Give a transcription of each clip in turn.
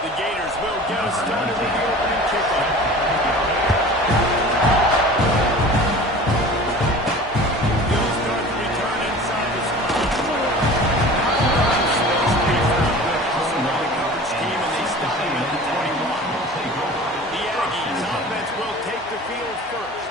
The Gators will get us started with the opening kickoff. They'll start the return inside the spot. Space to be found with hustle by the coverage team, and they stop him at the 21. The Aggies offense will take the field first.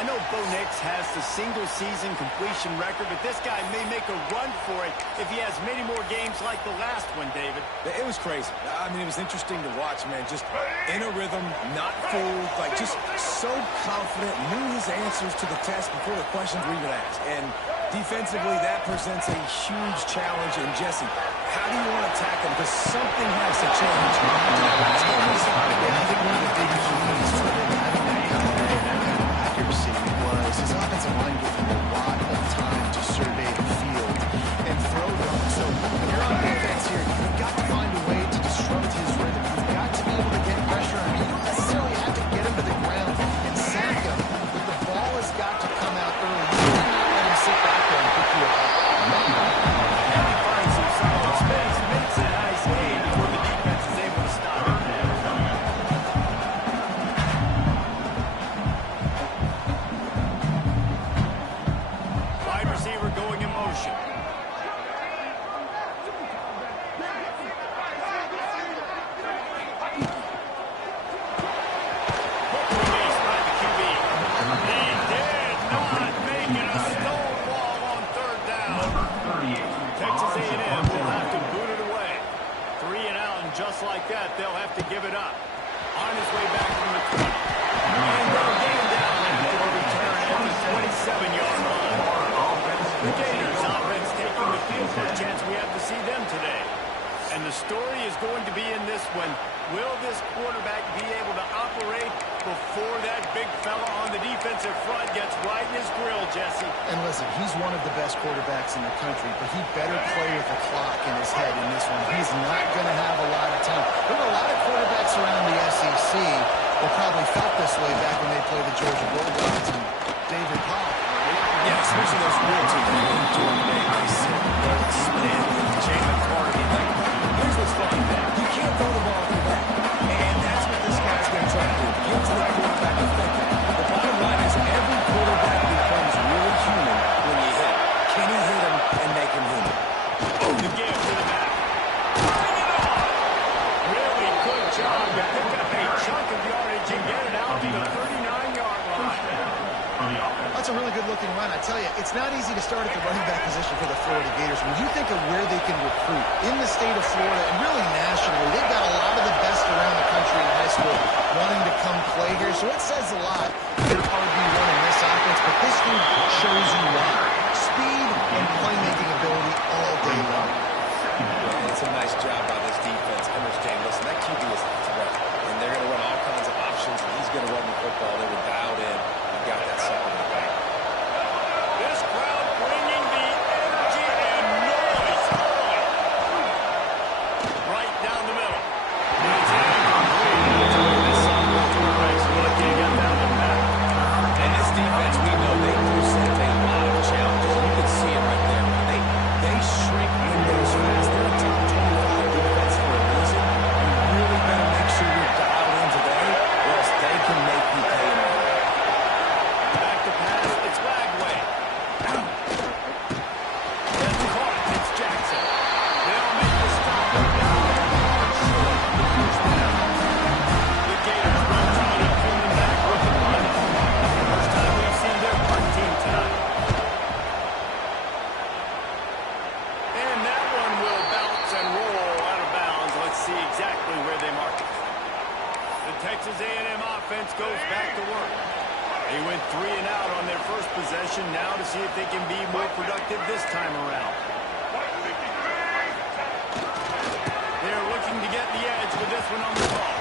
I know Bo Nix has the single-season completion record, but this guy may make a run for it if he has many more games like the last one, David. It was crazy. I mean, it was interesting to watch, man. Just in a rhythm, not fooled, like just so confident, knew his answers to the test before the questions were even asked. And defensively, that presents a huge challenge. And Jesse, how do you want to attack him? Because something has to change. I think one of the big keys to him having that kind of accuracy was his offensive line gave him a lot of time to survey the field and throw them. So when you're on defense here, you've got to find a way to disrupt his rhythm. You've got to be able to get pressure on him. You don't necessarily have to get him to the ground and sack him, but the ball has got to come out early. You cannot let him sit back there and pick you up. And he finds some solid space, makes a nice game before the defense is able to stop him. Wide receiver going in motion. Quick release by the QB. He did not make it a stonewall on third down. Texas A&M will have to boot it away. 3 and out, and just like that, they'll have to give it up. On his way back from the 20. And they'll get him down after the return at the 27-yard line. The Gators offense taking the field. First chance we have to see them today. And the story is going to be in this one. Will this quarterback be able to operate before that big fella on the defensive front gets right in his grill, Jesse? And listen, he's one of the best quarterbacks in the country, but he better play with the clock in his head in this one. He's not going to have a lot of time. There are a lot of quarterbacks around the SEC that probably felt this way back when they played the Georgia Bulldogs and David Pollock. Yeah, especially those real teams. Jordan Davis, Nolan Smith, Jalen Carter. Like, here's what's funny, man. You can't throw the ball through that. And that's what this guy's going to try to do. Get to the quarterback effectively. The bottom line is every quarterback becomes really human when you hit him. Can he hit him and make him human? The give to the back. Bring it on! Really good job to pick up a chunk of yardage and get it out to the 39-yard line. That's a really good-looking run. I tell you, it's not easy to start at the running back position for the Florida Gators. When you think of where they can recruit in the state of Florida and really nationally, they've got a lot of the best around the country in high school wanting to come play here. So it says a lot for RB1 in this offense, but this dude shows you why. Speed and playmaking ability all day long. Yeah, it's a nice job by this defense. Understand, listen, that QB is a threat, and they're going to run all kinds of options, and he's going to run the football. They were dialed in. He got that second in the back. This crowd bringing the energy and noise early. Right down the middle. It's incomplete. That's the way this sophomore quarterback's looking at that one back. And this defense, we know they present a lot of challenges. You can see it right there. They shrink windows fast. They're a top 25 defense for a reason. You really better make sure you're dialed in today, or else they can make you pay in the end. Back to pass. It's Wagway. That's caught. It's Jackson. They'll make the stop. The Gators run coming up, coming back with the run. First time we've seen their punt team tonight. And that one will bounce and roll out of bounds. Let's see exactly where they mark it. The Texas A&M offense goes back to work. They went 3 and out on their first possession. Now to see if they can be more productive this time around. They're looking to get the edge with this one on the ball.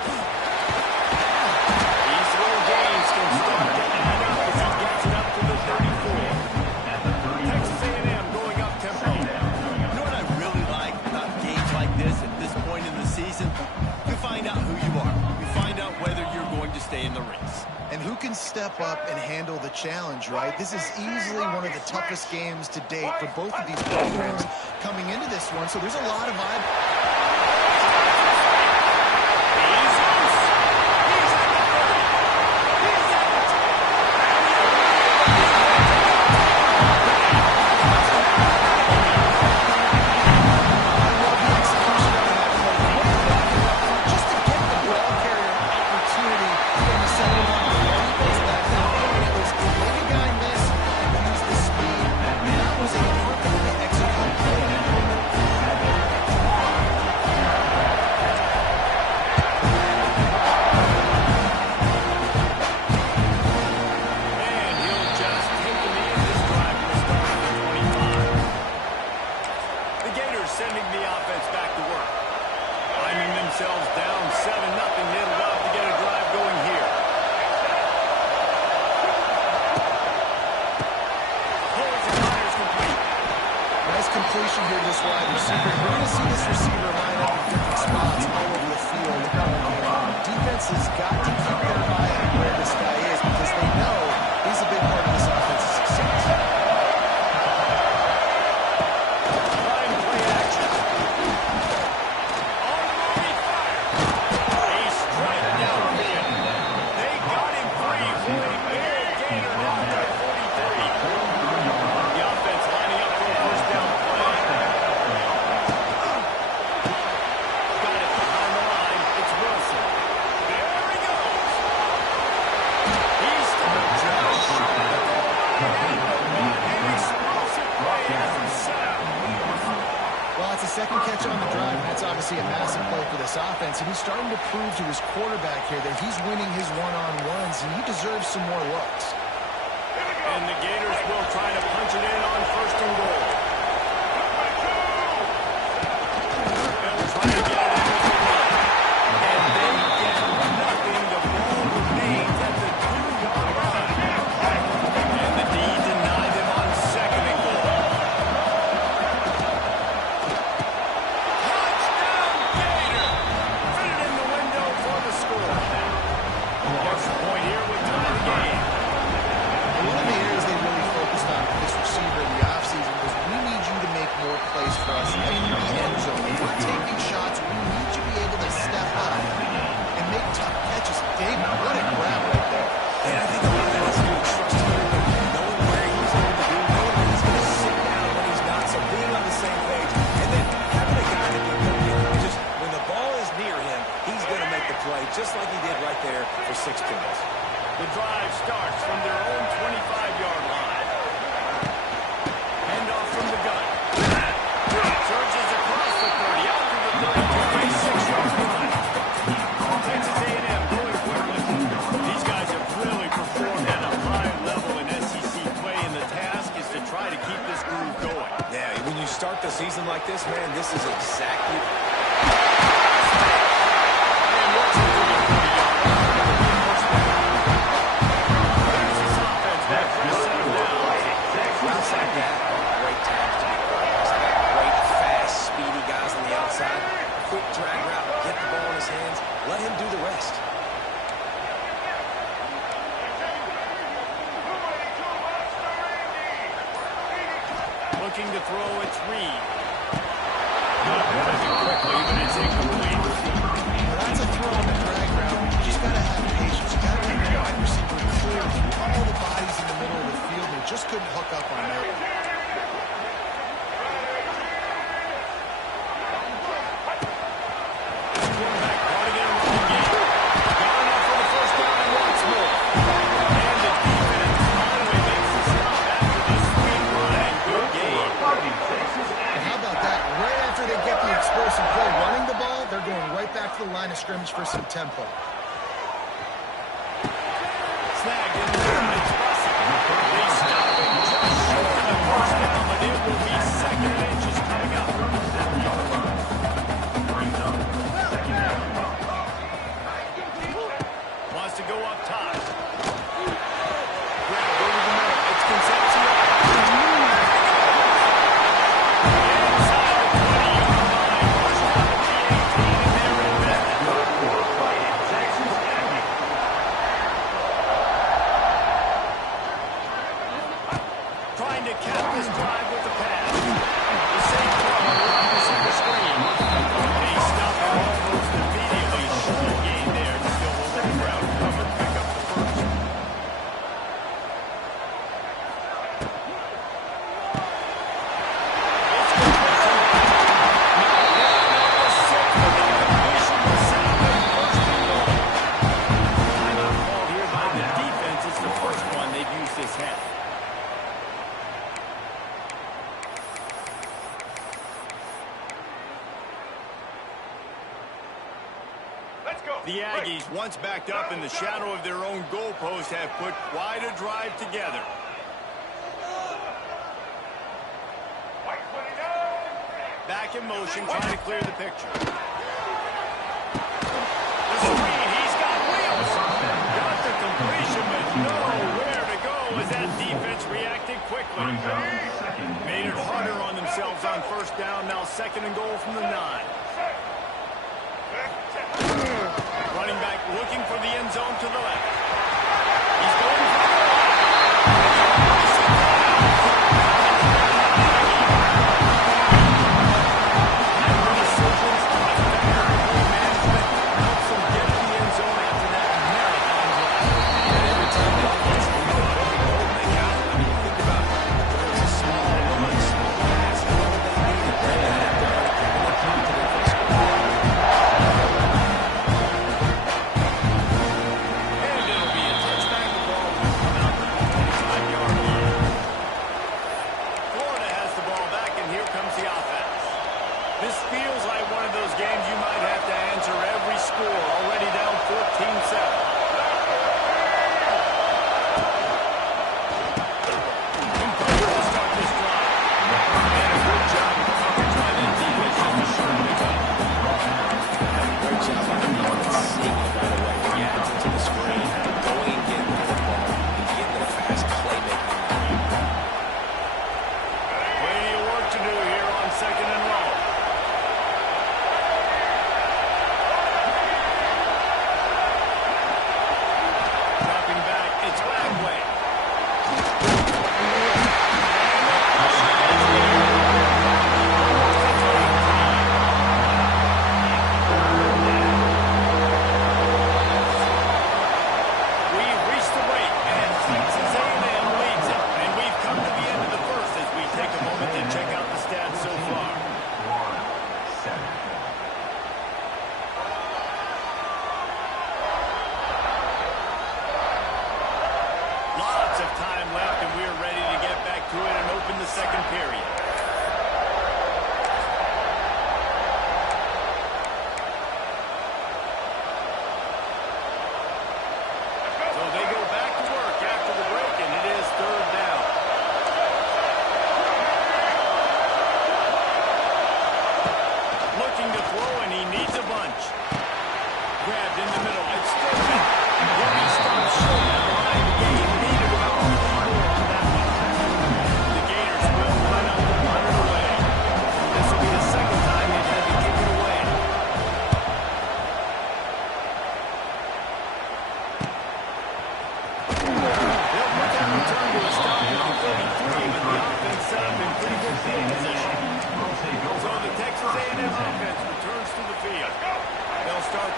These little games can start to add up as he gets it up to the 34. Texas A&M going up tempo. You know what I really like about games like this at this point in the season? You find out who you are. You find out whether you're going to stay in the race. And who can step up and handle the challenge, right? This is easily one of the toughest games to date for both of these programs coming into this one. So there's a lot of obviously a massive play for this offense, and he's starting to prove to his quarterback here that he's winning his one-on-ones, and he deserves some more looks. And the Gators will try to punch it in on first and goal. They'll try to get it in with the run. And they get nothing. The ball remains at the 2-yard line. And the D denied them on second and goal. Touchdown, Gator! Fit it in the window for the score. Extra point here with time to game. One of the areas they really focused on with this receiver in the offseason was we need you to make more plays for us in the end zone. When we're taking shots, we need you to be able to step up and make tough catches. David, what a grab right there. And I think a lot of that has to do with trust here, knowing where he's going to be, knowing when he's going to sit down when he's not, so being on the same page, and then having a guy that can just, when the ball is near him, he's going to make the play, just like he did right there for 6 points. The drive starts from their own 25-yard line. Handoff from the gun. Surges across the 30, out to the 32, 6-yard run. Texas A&M going quickly. These guys have really performed at a high level in SEC play, and the task is to try to keep this groove going. Yeah, when you start the season like this, man, this is exactly... And what's it doing? Routes like that are great times to be quarterbacks. They got great, fast, speedy guys on the outside. Quick drag route, get the ball in his hands, let him do the rest. Looking to throw, it's Reed. Got it quickly, but it's incomplete. That's a throw on the drag route. You just got to have patience. You got to keep the wide receiver clear through all the bodies in the middle of the field. They just couldn't hook up on that. Quarterback caught it in a running game. Got enough for the first down once more. And the defense finally makes the stop after the sweet run and good game. And how about that? Right after they get the explosive play running the ball, they're going right back to the line of scrimmage for some tempo. Snagged in the middle. It's Russell. They stop him just short of the first down, but it will be second and inches coming up. Wants to go up top. Grab over the middle. It's Concepcion. Inside the 20-yard line. First down at the 18, and they're in bed. Trying to cap this drive with the pass. The safe throw opposite the screen. They stop him almost immediately. Short gain there to still hold the ground. Cover, pick up the first. It's complete to not one of the six, but the completion will sound them first and goal. Timeout called here by the defense. It's the first one they've used this half. The Aggies, once backed up in the shadow of their own goalpost, have put quite a drive together. Back in motion, trying to clear the picture. The screen, he's got wheels. Got the completion, but nowhere to go as that defense reacted quickly. Made it harder on themselves on first down, now second and goal from the 9. Running back looking for the end zone to the left. He's going for the goal. After decisions, effective management helps them get to the end zone after that marathon drive. And every time the offense can go for the goal, they got it. I mean, you think about it. There was a small run, small pass, all that needed. Then they have to run it, and they come to the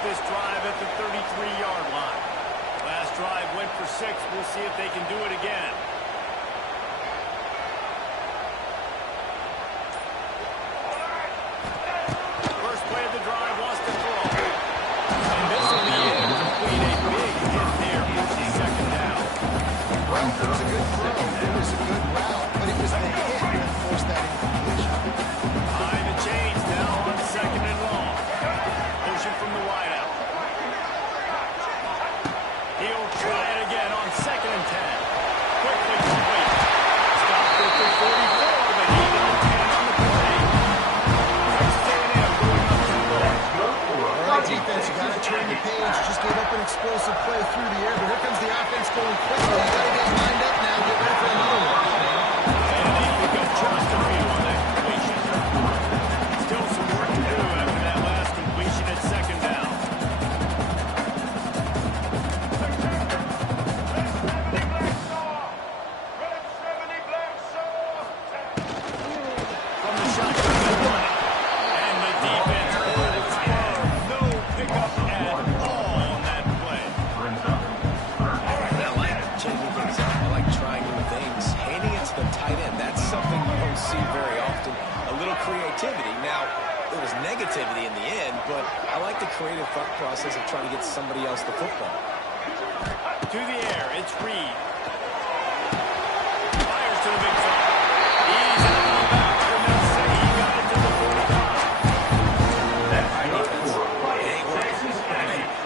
this drive at the 33-yard line. Last drive went for 6. We'll see if they can do it again. First play of the drive was to throw. And this will be incomplete. A big hit there for the second down. Well, it was a good throw. It was a good route, but it was the hit that forced that incompletion. Behind the chains now on second and long. Motion from the wideout. He'll try it again on second and 10. Quickly complete. Stopped at the 44, but he got 10 on the play. Texas A&M going up to the All right, defense, you got to turn the page. Just gave up an explosive play through the air, but here comes the offense going quickly. You got to get lined up now. Get ready for another one. And they pick up just a few on that completion. Still some work to do after that last completion at second down. From the shotgun, they run it. And the defense holds firm. No pickup at all on that play. I like changing things up. I like trying new things. Handing it to the tight end, that's something you don't see very often. A little creativity. Now, there was negativity in the end, but I like the creative thought process of trying to get somebody else the football. To the air, it's Reed. Fires to the big fella. He's out of bounds, and they'll say he got it to the 45.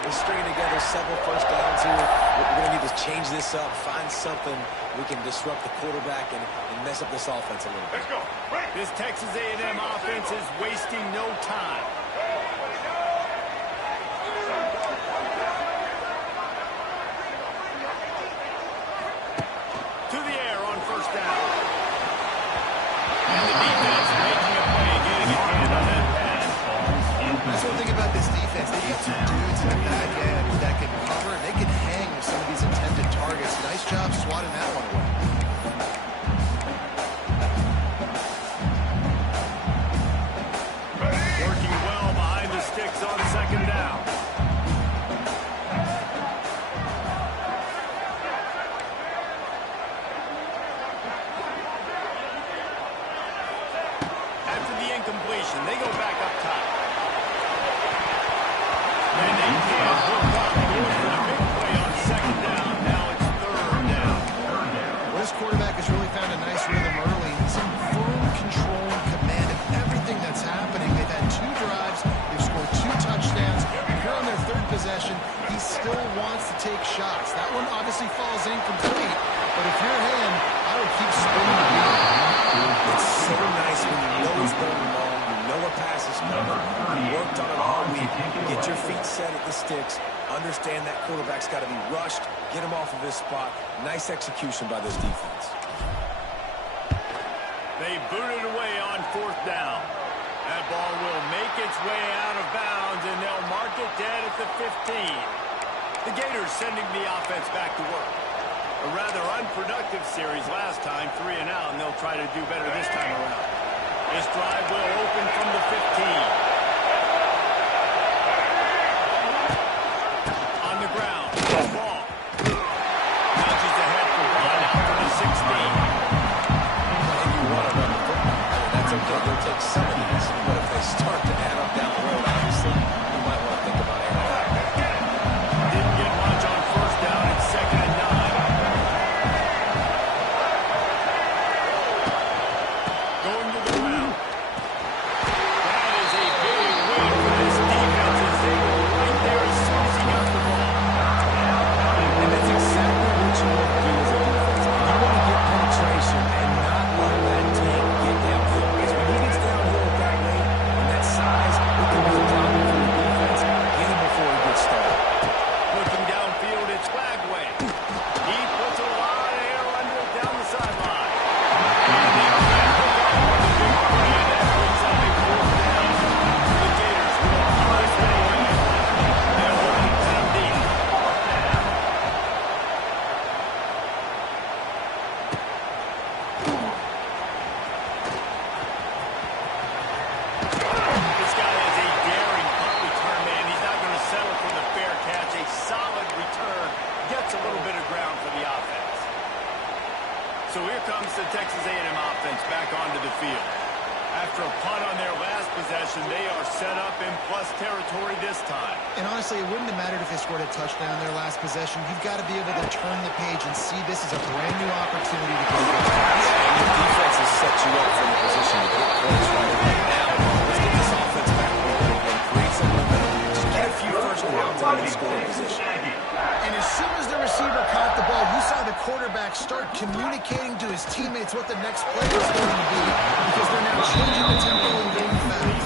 We're stringing together several first downs here. We're going to need to change this up, find something we can disrupt the quarterback and mess up this offense a little bit. This Texas A&M offense is wasting no time. To the air on first down. And the defense making a play, getting a hand on that pass. That's one thing about this defense. They get some dudes in the back end that can cover, and they can hang with some of these intended targets. Nice job swatting that one away. Working well behind the sticks on second down. After the incompletion, they go back up top. And they can't hook up. Going for the big play on second down. Now it's third down. Well, this quarterback has really found a nice rhythm early. He's in firm control and command of everything that's happening. They've had 2 drives. They've scored 2 touchdowns. And here on their third possession, he still wants to take shots. That one obviously falls incomplete. But if you're him, I would keep spinning the wheel. It's so nice when you know it's going long, you know a pass is coming, you worked on it all week, get your feet set at the sticks, understand that quarterback's got to be rushed, get him off of his spot. Nice execution by this defense. They boot it away on fourth down. That ball will make its way out of bounds, and they'll mark it dead at the 15. The Gators sending the offense back to work. A rather unproductive series last time, 3 and out, and they'll try to do better this time around. This drive will open from the 15. On the ground, ball. Nudges ahead for one out to the 16. And you want to run the football. I mean, that's okay. They'll take some of these, but if they start to add up down the road, obviously, you might want to think about it. Didn't get much on first down at second and 9. Going to the ground. That is a big possession. They are set up in plus territory this time. And honestly, it wouldn't have mattered if they scored a touchdown their last possession. You've got to be able to turn the page and see this as a brand new opportunity to go against us. And your defense has set you up for the position to get points right away. Now, let's get this offense back rolling and create some momentum. Just get a few first downs on the scoring position. And as soon as the receiver caught the ball, you saw the quarterback start communicating to his teammates what the next play was going to be, because they're now changing the tempo and going fast.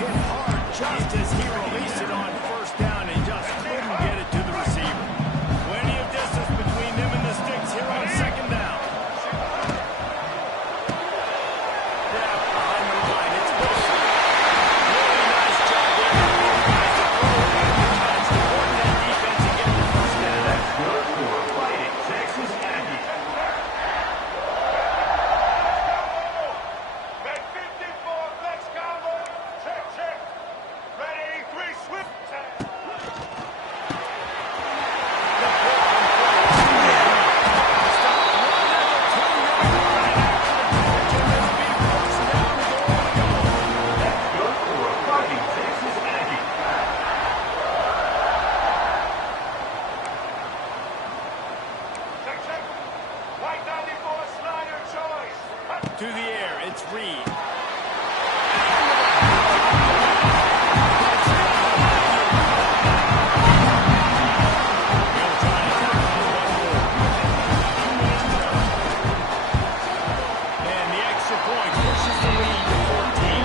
Hit hard just as he released it on first down and just couldn't get it to the receiver. Plenty of distance between them and the sticks here on second down. Yeah, behind the line, it's Wilson. Really nice job there for those guys to throw and catch, support that defense and get the first down. That's good for Fighting Texas Aggies. Back 54, flex combo. Check, check. Ready, 3, swift tag. Check, check. White 94, Snyder choice. To the air, it's Reed. And the extra point pushes the lead to 14.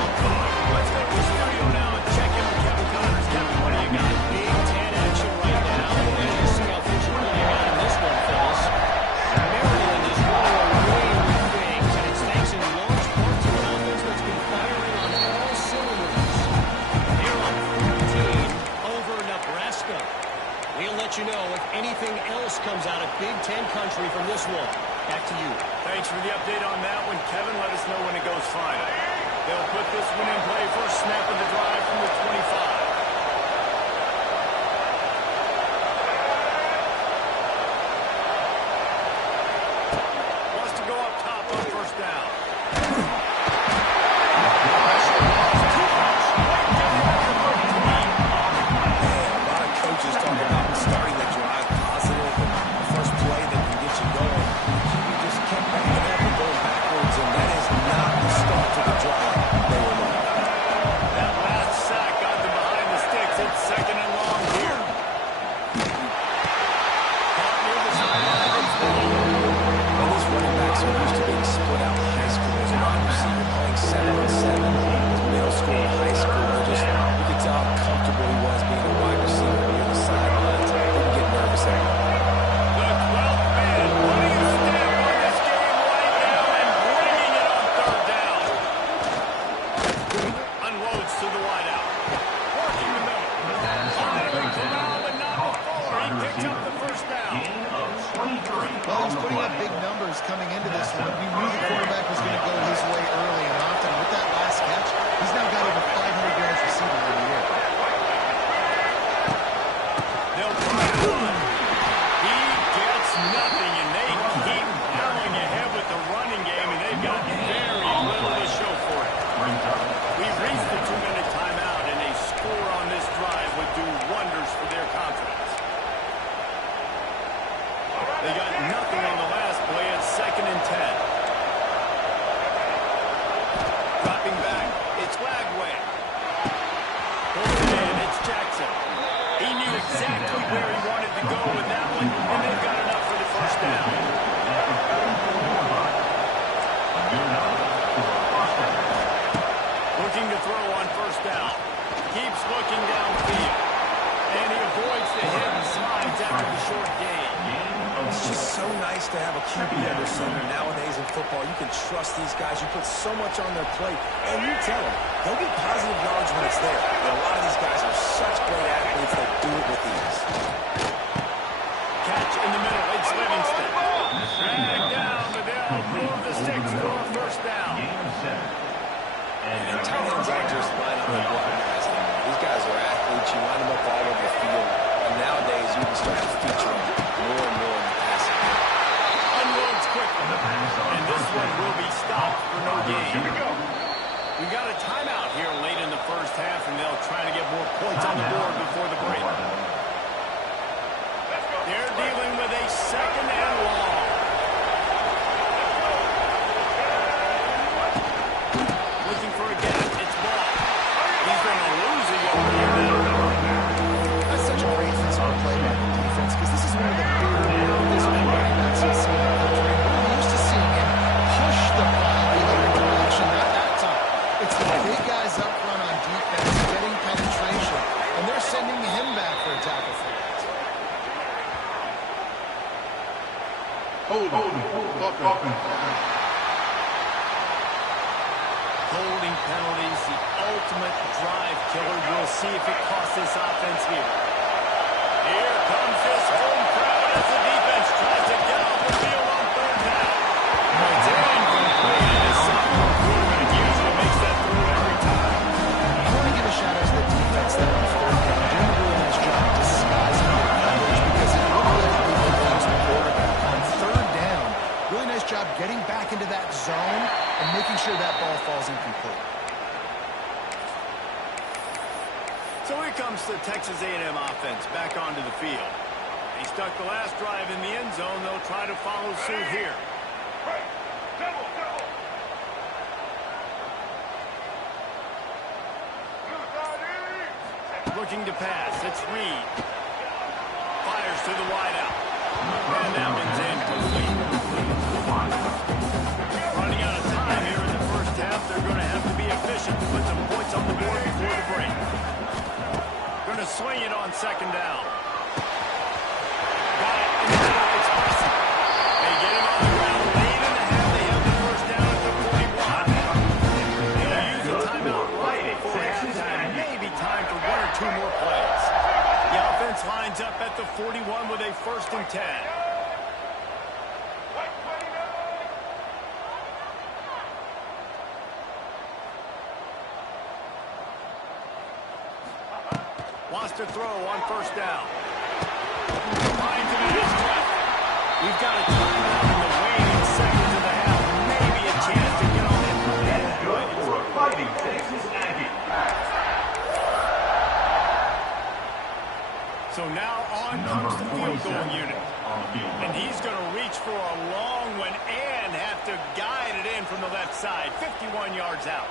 Let's go to the studio now and check in with Kevin Connors. Kevin, what do you got? Big 10 action right now, and you see how things are playing out in this one, fellas. Maryland is running away with things, and it's thanks in large part to an offense that's been firing on all cylinders. They're up 14 over Nebraska. We'll let you know if anything else comes out of Big Ten country from this one. Back to you. Thanks for the update on that one, Kevin. Let us know when it goes final. They'll put this one in play first snap of the drive from the 25. Wants to go up top on first down. A lot of coaches talking about starting the drive positive. The first play that can get you going. You just kept backing up and going backwards, and that is not the start to the drive they were looking for. That last sack got them behind the sticks. It's second and long here. Caught near the sideline. It's long. Well, these running backs are used to being split out in high school as a wide receiver, playing 7-on-7. Middle school, high school, just you could tell how comfortable he was being a wide receiver near the sidelines. Didn't get nervous at all. The 12th man putting a stamp on this game right now and bringing it on third down. Unloads to the wideout. Working the middle. But not before. He picks up the first down. Well, he's putting up big numbers coming into this one. We knew the quarterback was going to go his way early and often. With that last catch, he's now got over 500 yards receiving in the year. They'll try to run. He gets nothing, and they keep plowing ahead with the running game, and they've got very little to show for it. We've reached the 2-minute timeout, and a score on this drive would do wonders for their confidence. They got nothing on the last play at 2nd and 10. Dropping back, it's Lagway. Pulls it in, it's Jackson. He knew exactly where he wanted to go with that one, and they've got enough for the first down. Looking to throw on first down. Keeps looking downfield. And he avoids the hit and slides after the short gain. It's just so nice to have a QB under center. Nowadays in football, you can trust these guys. You put so much on their plate, and you tell them they'll get positive yards when it's there. And a lot of these guys are such great athletes that do it with ease. Catch in the middle. It's Livingston. Dragged down, but they'll move the sticks for a first down. And tight ends aren't just line up and block guys anymore. These guys are athletes. You line them up all over the field. And nowadays, you can start to feature them more and more in the passing game. Unloads quickly. And this one will be stopped for no gain. Here we go. We got a timeout here late in the first half, and they'll try to get more points on the board before the break. They're dealing with a second and long. Looking for a gap. It's ball. He's going to lose a yard here now. That's such a great physical play by the defense because this is one of the bigger physical running backs you'll see in the country. We're used to seeing him push the ball the other direction, not that time. It's the big guys up front on defense getting penetration, and they're sending him back for a tackle for that. Holding penalties, the ultimate drive killer. We'll see if it costs this offense here. Here comes this home crowd as the defense tries to get off the field on third down. It's incomplete, and his sophomore quarterback usually makes that through every time. I want to give a shout out to the defense there on third down. Doing a really nice job disguising their coverage because it looked like they lost the quarterback. On third down, really nice job getting back into that zone and making sure that ball falls incomplete. So here comes the Texas A&M offense back onto the field. They stuck the last drive in the end zone. They'll try to follow suit here. Looking to pass. It's Reed. Fires to the wideout. And that one's incomplete. Running out of time here in the first half. They're going to have to be efficient to put some points on the board before the break. Going to swing it on second down. Got it in the middle. It's Bussy. They get him on the ground late in the half. They have the first down at the 41. They'll use the timeout right before halftime. Maybe time for one or two more plays. The offense lines up at the 41 with a 1st and 10. Wants to throw on first down. Finds him in his trap. We've got a timeout in the waning seconds of the half. Maybe a chance to get on that. Fighting Texas Aggie. So now on comes the field goal unit. And he's going to reach for a long one and have to guide it in from the left side. 51 yards out.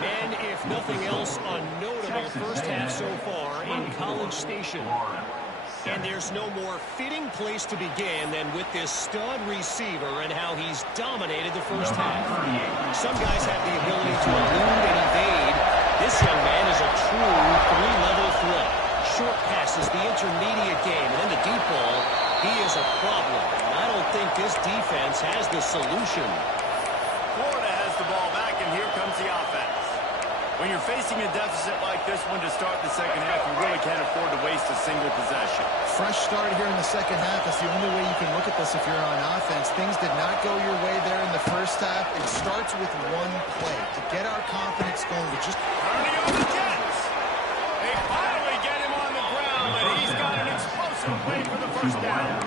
And if nothing else, a notable first half so far in College Station. And there's no more fitting place to begin than with this stud receiver and how he's dominated the first half. Some guys have the ability to elude and evade. This young man is a true three-level threat. Short passes, the intermediate game, and then the deep ball. He is a problem. I don't think this defense has the solution. Florida has the ball back, and here comes the offense. When you're facing a deficit like this one to start the second half, you really can't afford to waste a single possession. Fresh start here in the second half. That's the only way you can look at this if you're on offense. Things did not go your way there in the first half. It starts with one play. To get our confidence going, we just... Turning on the Jets. They finally get him on the ground, and he's got an explosive play for the first down.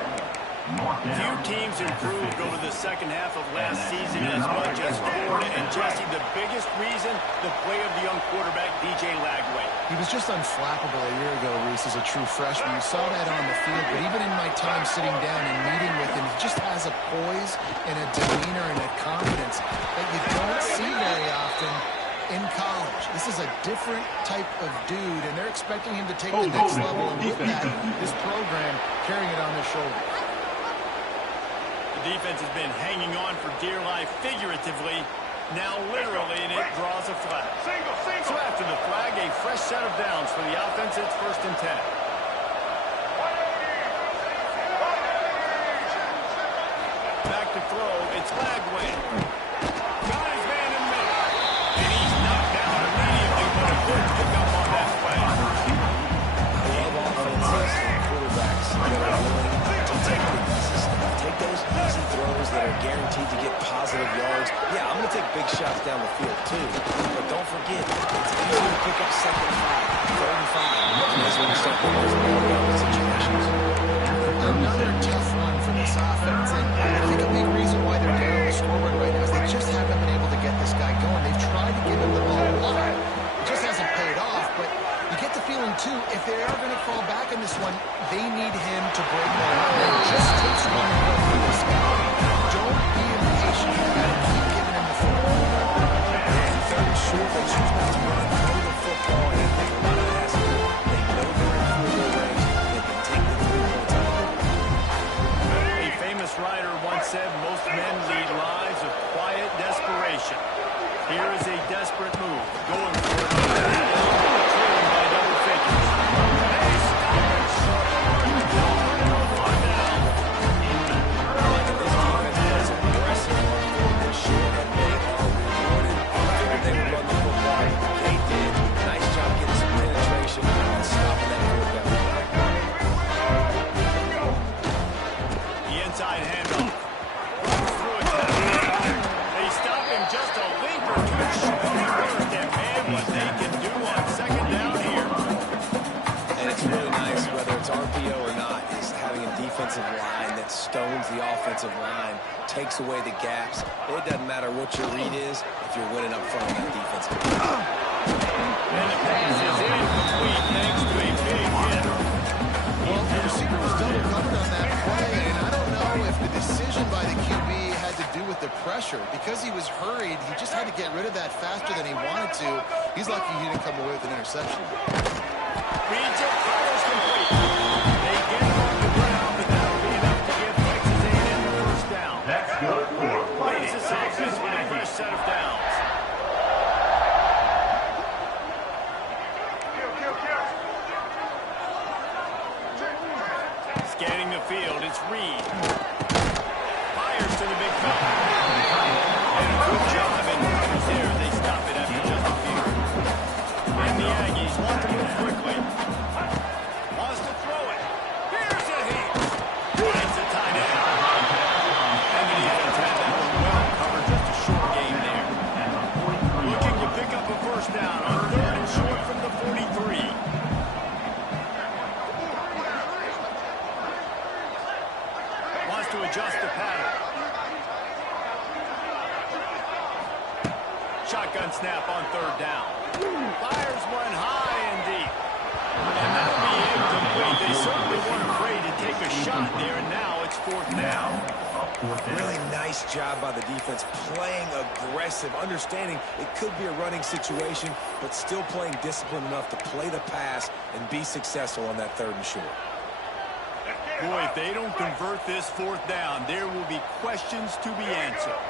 Few teams improved over the second half of last season as much as Florida. And Jesse, the biggest reason, the play of the young quarterback, DJ Lagway. He was just unflappable a year ago, Reese, as a true freshman. You saw that on the field, but even in my time sitting down and meeting with him, he just has a poise and a demeanor and a confidence that you don't see very often in college. This is a different type of dude, and they're expecting him to take the next level, and with that, this program carrying it on their shoulders. defense has been hanging on for dear life figuratively, now literally, and it draws a flag. So after the flag, a fresh set of downs for the offense. It's 1st and 10. Back to throw. It's Lagway. Got his man in the middle. And he's knocked down immediately, but a good pickup on that play. I love offenses and quarterbacks that are willing to take the take those easy throws that are guaranteed to get positive yards. Yeah, I'm going to take big shots down the field too. But don't forget, it's easy to pick up 2nd and 5, 3rd and 5. That's when you start putting those ball situations. Another tough run for this offense, and I think a big reason why they're down on the scoreboard right now is they just haven't been able to get this guy going. They've tried to give him the ball a lot. It just hasn't paid off, but you get the feeling, too, if they are going to fall back in this one, they need him to break more out. It just takes one to go for this guy. Don't be impatient. You got to keep giving him the football. And 3rd and short, they choose not to run, throw the football, and they a lot of that has to do. They know they're in field goal range. They can take the 3 points out of it. A famous writer once said, most men lead lives of quiet desperation. Here is a desperate move. Going for it. Trailing by double figures. They stop it short. One down. This defense plays aggressive on 4th and short, and they are rewarded. I figured they would run the football. They did. Nice job getting some penetration and stopping that 4th down. The inside handoff. Runs through a tackle. They stop him just a link or two short of first. And man, what they can do on 2nd down here. And it's really nice, whether it's RPO or not, is having a defensive line that stones the offensive line, takes away the gaps. It doesn't matter what your read is if you're winning up front on that defensive line. And the pass is incomplete thanks to a big hit. Well, the receiver was double covered on that play, and I don't know if the decision by the QB had to do with the pressure. Because he was hurried, he just had to get rid of that faster than he wanted to. He's lucky he didn't come away with an interception. Reads it, fires complete. They get it on the ground, but that'll be enough to give Texas A&M the 1st down. That's good for Leads this offense with a fresh set of downs. Scanning the field, it's Reed. Fires to the big fella. And a good job, and he's there. They stop it after just a few. And the Aggies want to move quickly. Wants to throw it. Here's a hit. Finds the tight end. And the defense had that one well covered. Just a short game there. Looking to pick up a 1st down on 3rd and short from the 43. Wants to adjust the pattern. Shotgun snap on 3rd down. Fires one high and deep. And that'll be incomplete. They certainly weren't afraid to take a shot there, and now it's 4th down. Really nice job by the defense, playing aggressive, understanding it could be a running situation, but still playing disciplined enough to play the pass and be successful on that 3rd and short. Boy, if they don't convert this 4th down, there will be questions to be answered.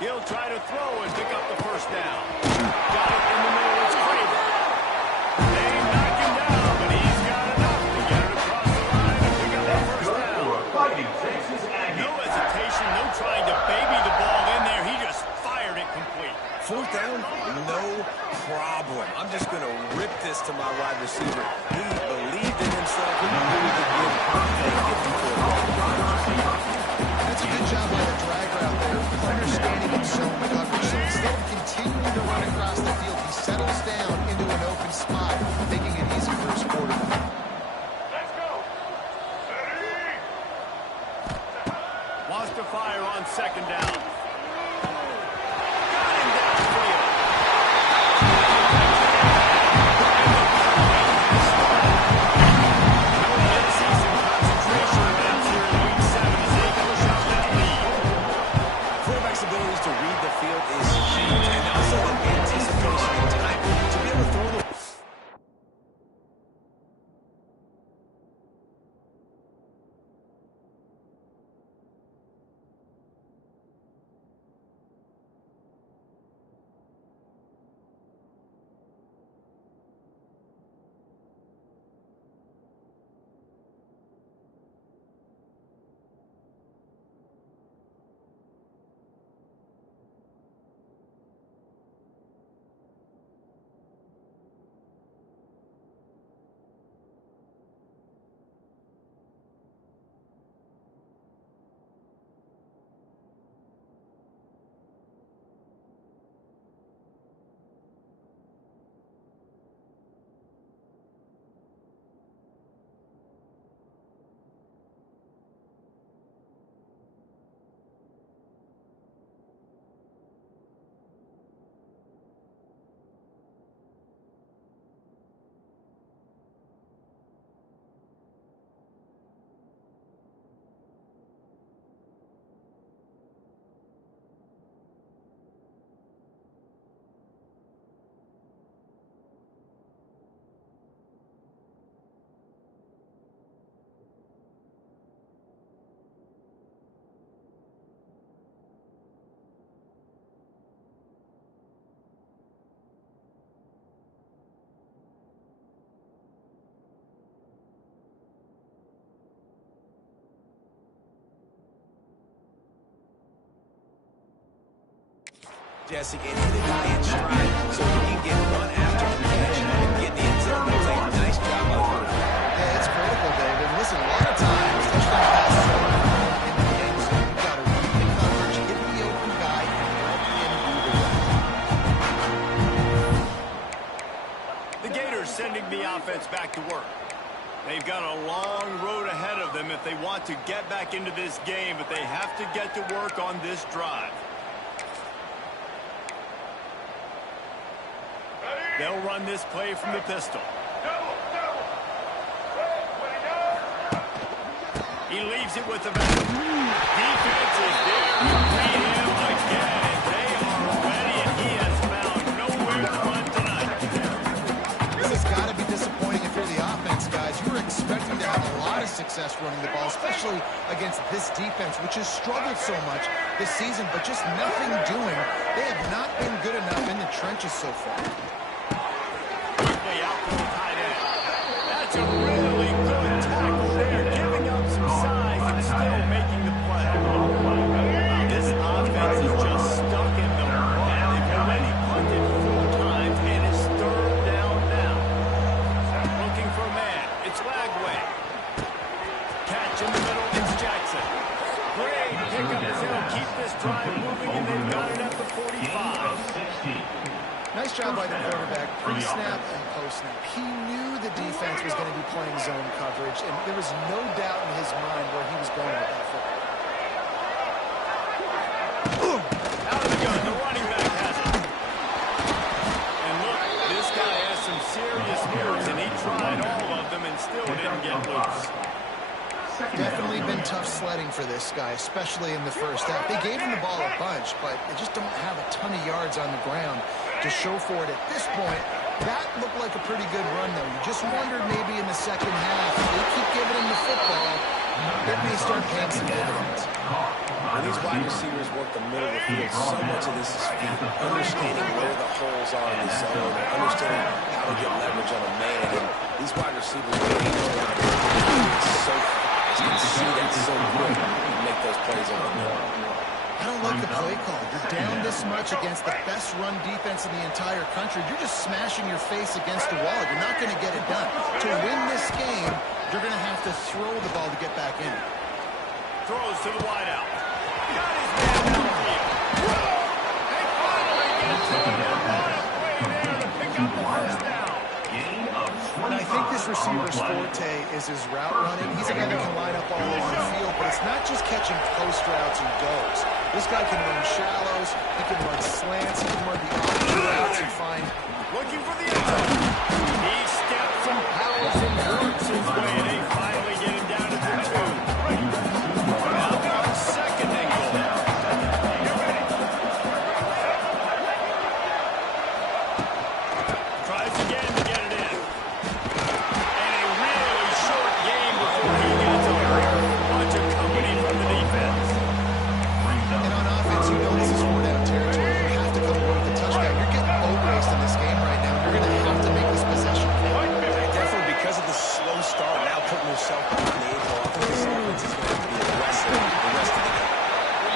He'll try to throw and pick up the 1st down. Got it in the middle. It's Craven. They knock him down, but he's got enough to get it across the line and pick up the 1st down. No hesitation, no trying to baby the ball in there. He just fired it complete. 4th down, no problem. I'm just going to rip this to my wide receiver. He believed in himself. He knew he could get That's a good job by the dragger out there, understanding his zone coverage. So instead of continuing to run across the field, he settles down into an open spot, making it easy for his quarterback. Let's go. Wants to fire on 2nd down. Got him downfield. Mid-season concentration laps here in Week 7 as they push out that lead. Quarterback's abilities to read the field is huge, and also the anticipation and time to be able to throw the Jesse, and hit a guy in stride so he can get run after the catch and get in the end zone. That was a nice job by the quarterback. Yeah, it's critical, David. Listen, a lot of times, touchdown passes are in the end zone. You've got to read the coverage, hit the open guy, and do the rest. The Gators sending the offense back to work. They've got a long road ahead of them if they want to get back into this game, but they have to get to work on this drive. They'll run this play from the pistol. He leaves it with the back. Defense is there to beat him again. They are ready, and he has found nowhere to run tonight. This has got to be disappointing if you're the offense, guys. You were expecting to have a lot of success running the ball, especially against this defense, which has struggled so much this season, but just nothing doing. They have not been good enough in the trenches so far. Quickly out to the tight end. That's a really good tackle there, giving up some size and still making the play. This offense is just stuck in the run. They've already punted 4 times, and it's 3rd down now. Looking for a man. It's Lagway. Catch in the middle. It's Jackson. Great pickup as he'll keep this drive moving, and they've got it at the 45. Nice job by the quarterback, pre-snap and post-snap. He knew the defense was going to be playing zone coverage, and there was no doubt in his mind where he was going with that football. Out of the gun, the running back has it. And look, this guy has some serious moves, and he tried all of them and still didn't get loose. Definitely been tough sledding for this guy, especially in the first half. They gave him the ball a bunch, but they just don't have a ton of yards on the ground to show for it at this point. That looked like a pretty good run, though. You just wondered maybe in the second half, if they keep giving him the football, it may start paying some dividends. When these wide receivers work the middle of the field, so much of this is feet, understanding where the holes are in the zone, understanding how to get leverage on a man. And these wide receivers so fast, you can see that so quick and make those plays on the middle. I don't like the play call. You're down this much against the best run defense in the entire country. You're just smashing your face against the wall. You're not going to get it done. To win this game, you're going to have to throw the ball to get back in. Throws to the wideout. Got his man downfield. They finally get to him. What a play there to pick up the first down. And I think this receiver's forte is his route running. He's a guy that can line up all over the field, but it's not just catching post routes and goes. This guy can run shallows, he can run slants, he can run the opposite routes and find... Looking for the end zone. He steps and powers and works his way, and they finally get him down to the 2. Now on 2nd and goal. Get ready. Tries again to get it in. And a really short game before he gets a bunch of company from the defense. And on offense, you know this is 4-down territory. You have to come away with a touchdown. You're getting boat-raced in this game right now. You're going to have to make this possession count. Definitely because of the slow start, now putting yourself behind the 8 ball. I think this offense is going to have to be aggressive the rest of the game.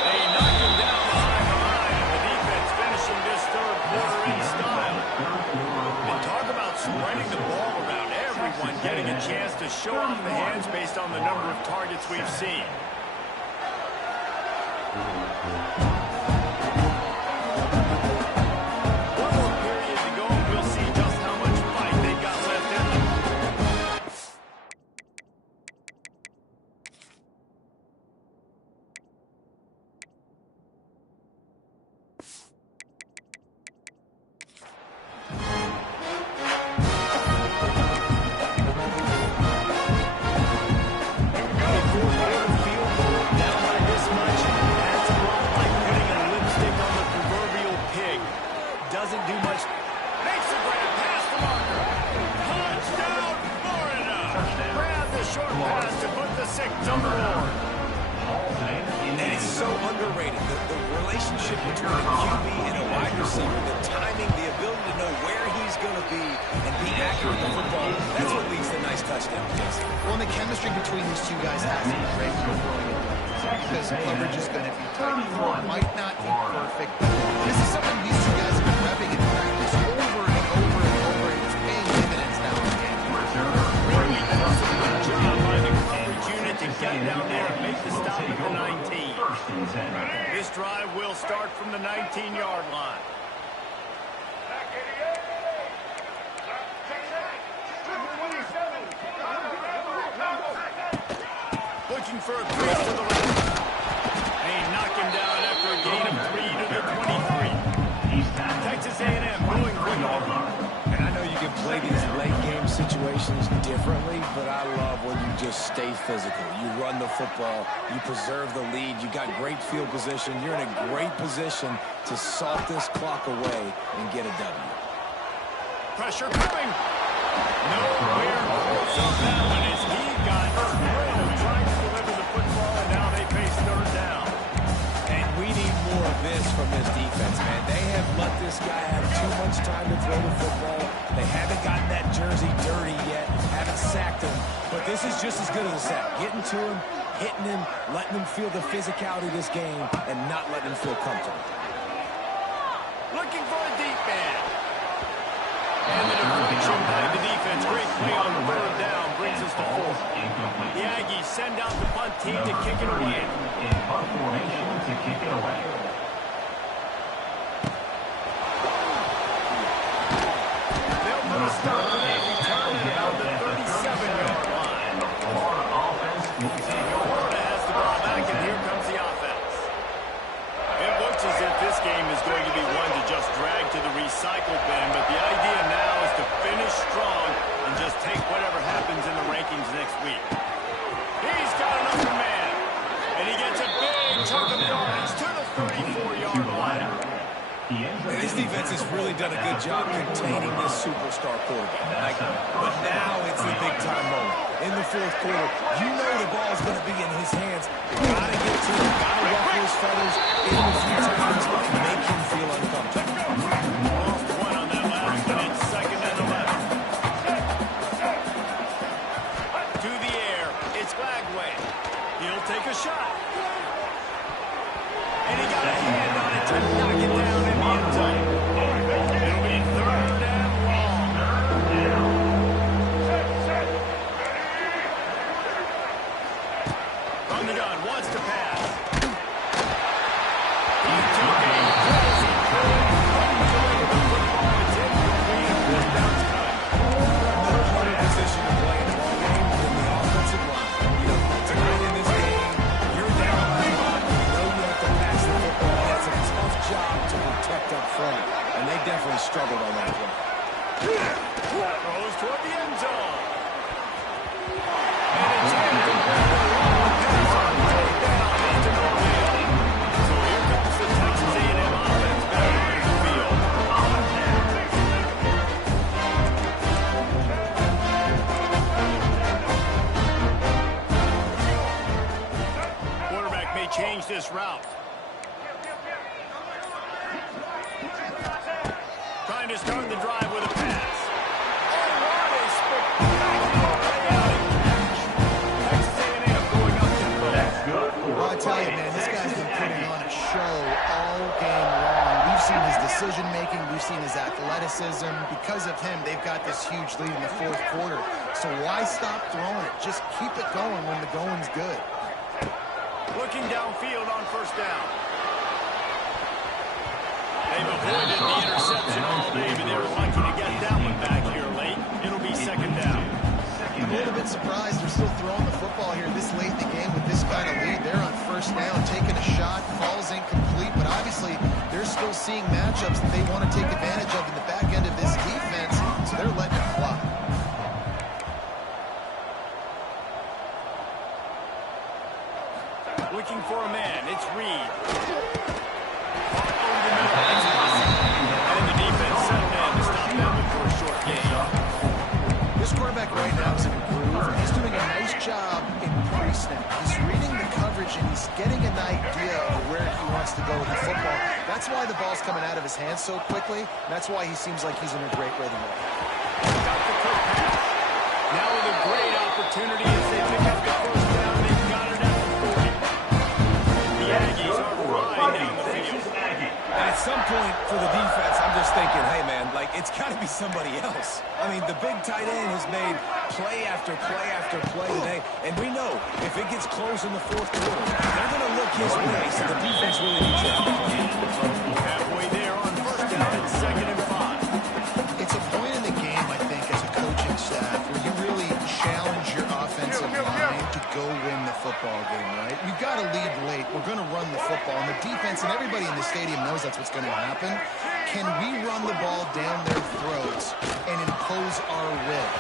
They knock him down behind, and the defense finishing this 3rd quarter in style. And talk about spreading the ball around, everyone getting a chance to show off the hands based on the number of targets we've seen. One more period to go, and we'll see just how much fight they've got left in them. Doesn't do much. Makes a grab past the marker. Touchdown, Florida. Grab the short pass to put the 6 on the board. And it's so underrated. The relationship between a QB and a wide receiver, the timing, the ability to know where he's going to be and be accurate with the football, that's what leads to nice touchdowns, Jason. Well, and the chemistry between these two guys has to be great when you're throwing it. because coverage is going to be tight. Throw might not be perfect, but this is something these two guys have been repping in practice over and over and over, and it's paying dividends now in the game. Really awesome job by the coverage unit to get down there and make the stop at the 19. This drive will start from the 19-yard line. Looking for a crease to the left. And he knocked him down after a gain of 3 to the 23. Texas A&M going quickly. And I know you can play these late-game situations differently, but I love when you just stay physical. You run the football, you preserve the lead, you got great field position, you're in a great position to salt this clock away and get a W. Pressure coming. Nowhere close on that one as he got rid of trying to deliver the football, and now they face third down. And we need more of this from this defense, man. They have let this guy have too much time to throw the football. They haven't gotten that jersey dirty yet, haven't sacked him, but this is just as good as a sack. Getting to him, hitting him, letting him feel the physicality of this game, and not letting him feel comfortable. Looking for a deep man. And the deflection by the defense. Great play on third down brings us to 4. The Aggies send out the punt team to kick it away. In punt formation to kick it away. They'll put a stop on a return at about the 37-yard line. And the Florida offense will take over. Florida has the ball back, and here comes the offense. It looks as if this game is going to be one to just drag to the recycle bin, but the idea now is to finish strong and just take whatever happens in the rankings next week. He's got an open man, and he gets a big chunk of yards to the 34-yard line. And this defense has really done a good job containing this superstar quarterback. But now it's the big-time moment. In the fourth quarter, you know the ball's going to be in his hands. Got to get to him, got to ruffle his feathers, hit him a few times, and make him feel uncomfortable. Lost one on that last one. It's second and 11. To the air. It's Glagway. He'll take a shot. And he got a hand on it to knock it down in the end zone. It'll be third and long. From the gun, wants to pass. He took a crazy throw. Couldn't deliver the football. It's incomplete. Third down's cut. No harder position to play in a ball game than the offensive line. You know, tonight in this game, you're down by a lot. You know you have to pass the football. That's a tough job to protect up front, and they definitely struggled on that play. Throws toward the end zone. And it's incomplete. Pass on third down. It's to Norvell. So here comes the Texas A&M offense back on the field. Quarterback may change this route. Trying to start the drive with a pass. Oh, what a spectacular layout and catch. Texas A&M going up tempo. Well, I tell you, man, this guy's been putting on a show all game long. We've seen his decision-making. We've seen his athleticism. Because of him, they've got this huge lead in the fourth quarter. So why stop throwing it? Just keep it going when the going's good. Looking downfield on first down. They've avoided the interception all day, but they were lucky to get that one back here late. It'll be second down. I'm a little bit surprised they're still throwing the football here this late in the game with this kind of lead. They're on first down, taking a shot, falls incomplete, but obviously they're still seeing matchups that they want to take advantage of in the back end of this defense, so they're letting it fly. Looking for a man. It's Reed. Over the middle. And the defense settled in to stop that one for a short gain. This quarterback right now is in a groove. He's doing a nice job in pre-snap. He's reading the coverage, and he's getting an idea of where he wants to go with the football. That's why the ball's coming out of his hands so quickly. That's why he seems like he's in a great rhythm. Got the quick pass. Now with a great opportunity as they pick up the first down. They've got it at the 40. for the defense, I'm just thinking, hey, man, like, it's got to be somebody else. I mean, the big tight end has made play after play after play today, and we know if it gets close in the fourth quarter, they're going to look his way, so the defense really needs to help. Halfway there on first down and 2nd and 5. It's a point in the game, I think, as a coaching staff, where you really challenge your offensive line to go win the football game, right? We've got to lead late. We're going to run the football. And the defense and everybody in the stadium knows that's what's going to happen. Can we run the ball down their throats and impose our will?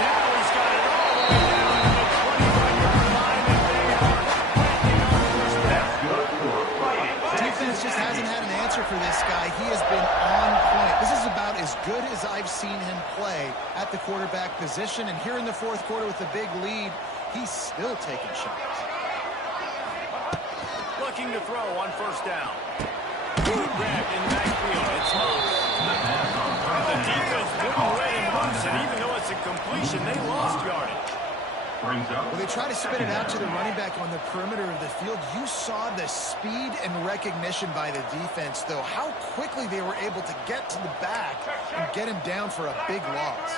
Now he's got it all the way down to the 25-yard line, and they are planting on first down. Defense just hasn't had an answer for this guy. He has been on point. This is about as good as I've seen him play at the quarterback position. And here in the fourth quarter with a big lead, he's still taking shots. Looking to throw on first down. Good grab in the backfield. It's Moss. The defense wouldn't let him loose, and even though it's a completion, they lost yardage. When they try to spit it out to the running back on the perimeter of the field, you saw the speed and recognition by the defense, though, how quickly they were able to get to the back and get him down for a big loss.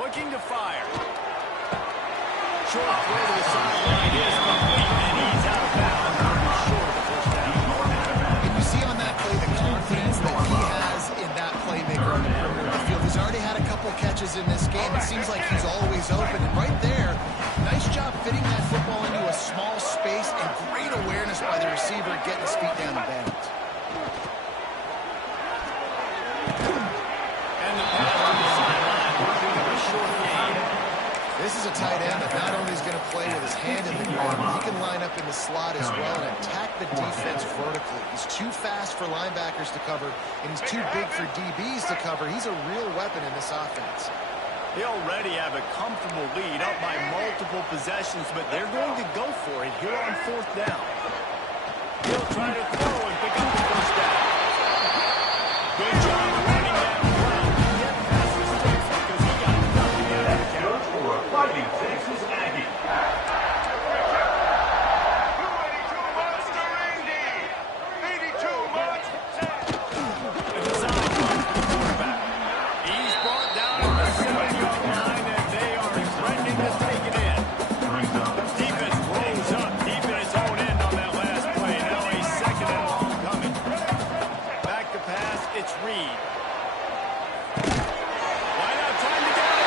Looking to fire. Short throw to the sideline is complete, and he's out of bounds. Short of the first down. And you see on that play the confidence that he has in that playmaker on the perimeter of the field. He's already had a couple catches in this game. It seems like he's always open. And right there, nice job fitting that football into a small space and great awareness by the receiver getting his feet down the bounds. And the pass to the sideline will pick up a short gain. This is a tight end that not only is going to play with his hand in the ground, he can line up in the slot as well and attack the defense vertically. He's too fast for linebackers to cover, and he's too big for DBs to cover. He's a real weapon in this offense. They already have a comfortable lead up by multiple possessions, but they're going to go for it here on fourth down. He'll try to throw and pick up the first down. Good job running that route. Get past the sticks because he got nothing out of the count. Fighting Texas Aggie. 82 months to Indy. 82 months. And the side run for the quarterback. He's brought down at the 7-yard line, and they are threatening to take it in. Defense rolls up deep in its own end on that last play. Now a 2nd and long coming. Back to pass, it's Reed. Why not time to get it?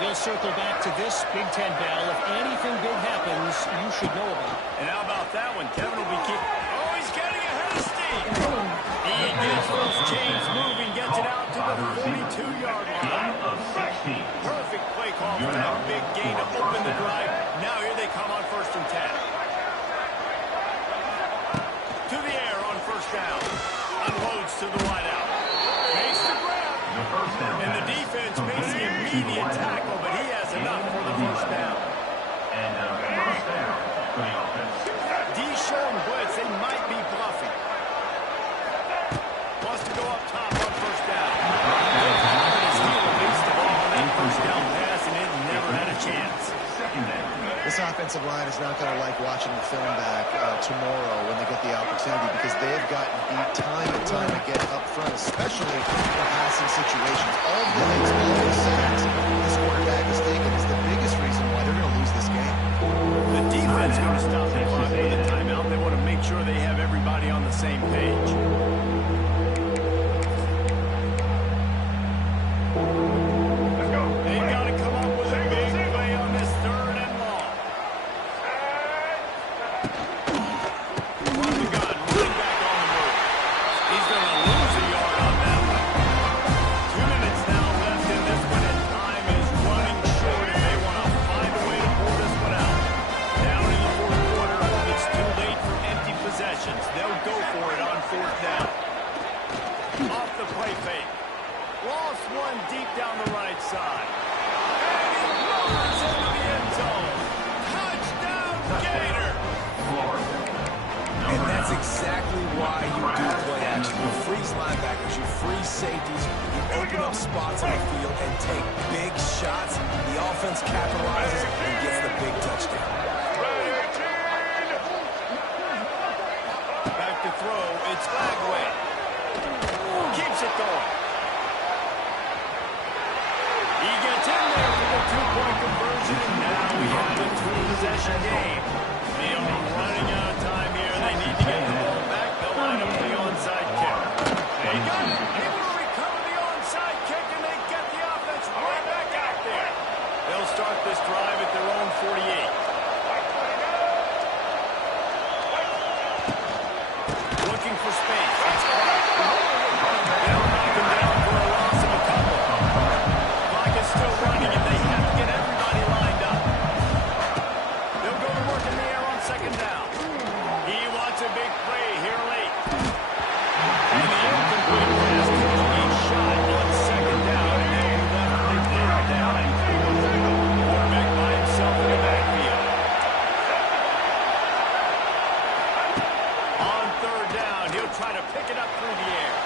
We'll circle back to this Big Ten battle. If anything big happens, you should know about it. And how about that one? Kevin will be keeping... Oh, he's getting ahead of steam. He gets those chains moving, gets it out to the 42-yard line. Perfect play call for that big gain to open the drive. Now here they come on 1st and 10. To the air on first down. Unloads to the wideout. Makes the grab. And the defense makes the immediate tackle, but he has enough for the first down. And first down for the offense. D showing blitz, they might be bluffing. Wants to go up top on first down. He released the ball on that first down pass, and it never had a chance. Second down. This offensive line is not going to like watching the film back tomorrow when they get the opportunity because they've gotten beat time and time again up front, especially in passing situations. All of the hits, all of the sacks this quarterback has taken is the biggest reason why they're going to lose this game. The defense going to stop the clock with a timeout. They want to make sure they have everybody on the same page. Let's go. They've got to come up with a big play on this 3rd and long. From the gun, running back on the move. He's going to lose a yard on that one. They'll go for it on fourth down. Off the play fake. Lost one deep down the right side. And he runs into the end zone. Touchdown, Gator! And that's exactly why you do play action. You freeze linebackers, you freeze safeties, you open up spots on the field and take big shots. The offense capitalizes and gets the big touchdown. Back to throw, it's Bagway. Keeps it going. He gets in there for the two-point conversion, and now we have a two-possession game. They are running out of time here. They need to get the ball back. They'll line up for the onside kick. They got it. Able to recover the onside kick, and they get the offense right back out there. They'll start this drive at their own 48. Looking for space. It's Clark. They'll knock him down for a loss of a couple. Clock is still running, and they have to get everybody lined up. They'll go to work in the air on second down. He wants a big play here late. And the incomplete pass takes a shot on second down, and then left for third down. Quarterback by himself in the backfield. On third down, he'll try to pick it up through the air.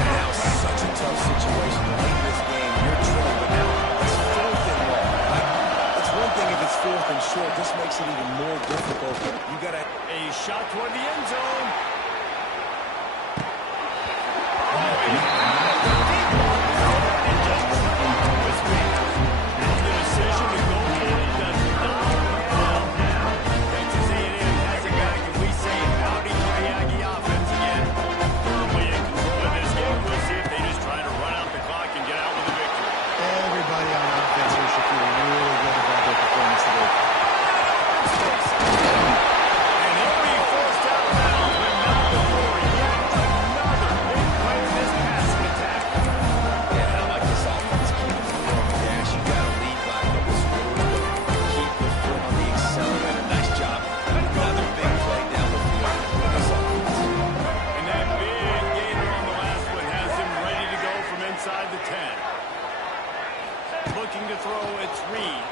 Now such a tough situation to leave this game. You're trailing, but now it's fourth and long. It's one thing if it's fourth and short. This makes it even more difficult. You got to... A shot toward the end zone. The decision to go for it does not work out. Texas A&M has a guy, can we say, howdy to the Aggie offense again. Firmly in control of this game. We'll see if they just try to run out the clock and get out with a victory. Everybody on offense here should feel really good about their performance today. And he'll be forced out of bounds, but not before yet another big play in this passing attack. Yeah, I like this offense. Keep it from the dash. You got to lead by the score. Keep the foot on the accelerator. Nice job. Another big play down the field for this offense. And that big gainer on the last one has him ready to go from inside the 10. Looking to throw, it's Reed.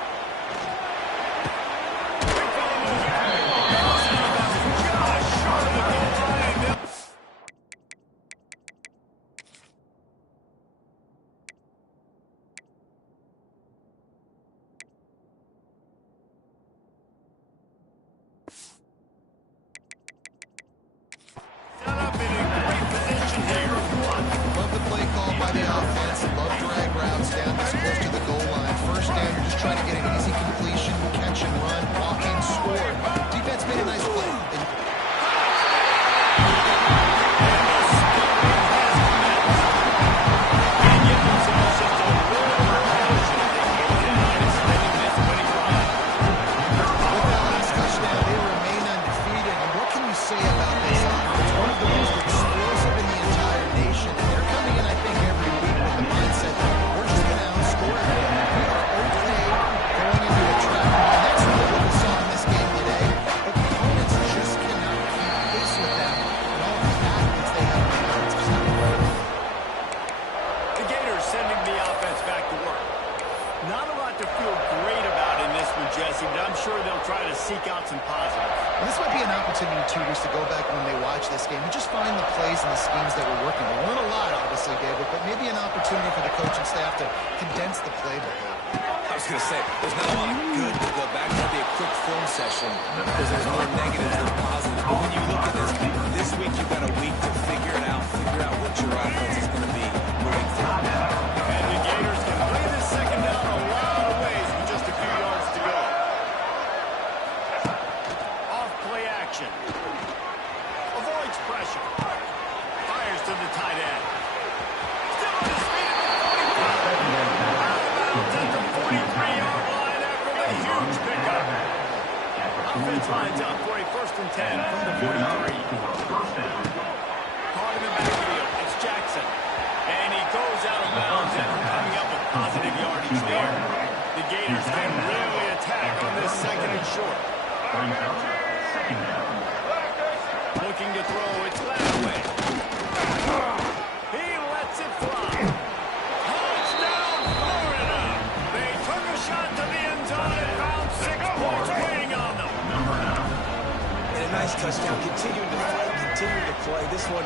Set up in a great position here. Love the play call by the offense. Love drag routes down this close to the goal line. First down, you're just trying to get an easy completion, catch and run, walk in, score. Defense made a nice play. And with that last touchdown, they remain undefeated. And what can you say about this offense? One of the most explosive in the entire nation. And they're coming in, I think, every week with the mindset that we're just going to outscore them. We are okay going into a trap. And that's really what we saw in this game today. But the opponents just cannot keep pace with them. And all the athletes they have on the offensive side. The Gators sending the offense back to work. Not a lot to feel great about in this one, Jesse, but I'm sure they'll try to seek out some positives. And this might be an opportunity, too, just to go back when they watch this game and just find the plays and the schemes that were working. They weren't a lot, obviously, David, but maybe an opportunity for the coaching staff to condense the playbook. I was going to say, there's not a lot of good to go back. It'll be a quick film session because there's more negatives than positives. But when you look at this week you've got a week to figure it out, what your offense is going to be moving forward. And the Gators can play this second down a lot of ways with just a few yards to go. Off play action. Avoids pressure. Fires to the tight end. Still on his feet at the 45. Out of bounds at the 43-yard line after the huge pickup. Offense lines up for a 1st and 10 from the 43. Caught in the backfield. It's Jackson. And he goes out of bounds after coming up with positive yards. already started. The Gators can really attack on this second and short. Brings up second down. Looking to throw, it's Gladway. He lets it fly. Touchdown, Florida! They took a shot to the end zone and found 6 points waiting on them. Number 9. And a nice touchdown. Continuing to play. This one,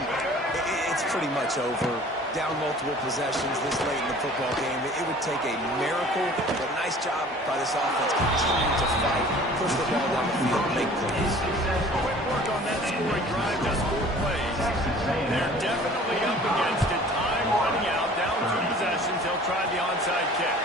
it's pretty much over. Down multiple possessions this late in the football game. It would take a miracle, but nice job by this offense continuing to fight, push the ball down the field, make plays. Quick work on that scoring drive, just 4 plays. They're definitely up against it. Time running out, down 2 possessions. They'll try the onside kick.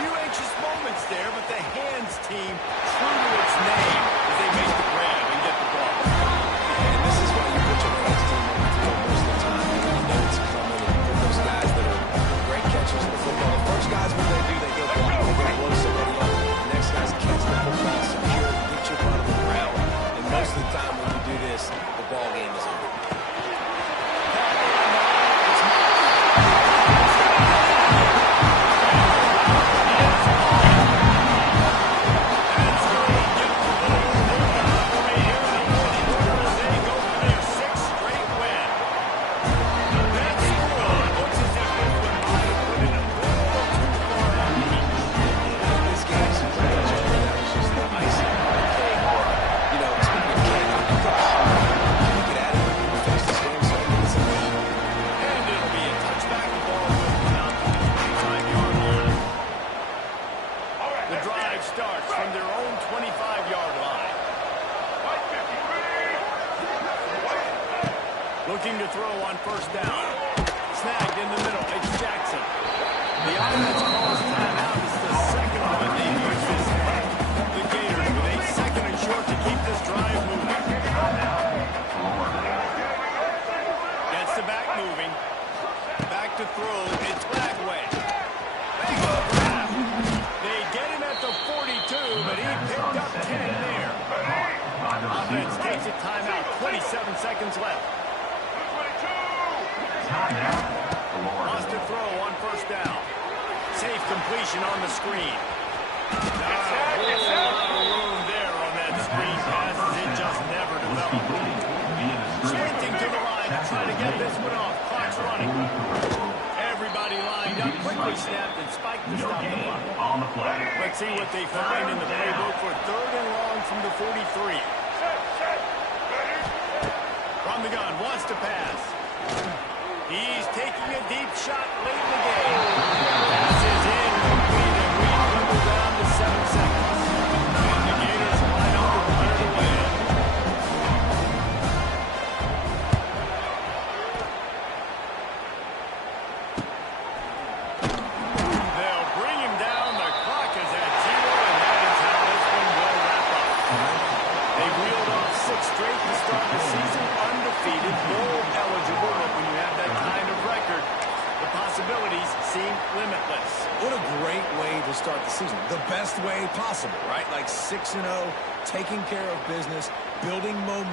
Few anxious moments there, but the hands team true to its name as they make the grab and get the ball. And this is why you put your hands team on the field most of the time. You know it's coming, and put those guys that are great catchers in the football. The first guys, what they do, they go block, they go blow somebody up. The next guys catch the football, secure it, get your butt on the ground. And most of the time when you do this, the ball game is over. Looking to throw on first down. Snagged in the middle. It's Jackson. The offense calls timeout. It's the second one they've used this half. The Gators with 8 second and short to keep this drive moving. Gets the back moving. Back to throw. It's Gladway. They go grab. They get him at the 42, but he picked up 10 there. Offense takes a timeout. 27 seconds left. Lost to throw on first down. Safe completion on the screen. Not a whole lot of room there on that screen pass as it just never developed. Sprinting to the line to try to get this one off. Clock's running. Everybody lined up, quickly snapped and spiked to stop the clock. Let's see what they find in the playbook for 3rd and long from the 43. From the gun, wants to pass. He's taking a deep shot late in the game. Pass is incomplete, and we dribble down to 7 seconds. And the Gators line up to put it away. They'll bring him down. The clock is at 0, and that is how this one will wrap up. They reeled off 6 straight to start the season, undefeated, bowl eligible, but when you have that kind of record, the possibilities seem limitless. What a great way to start the season. The best way possible, right? Like 6-0, taking care of business, building momentum.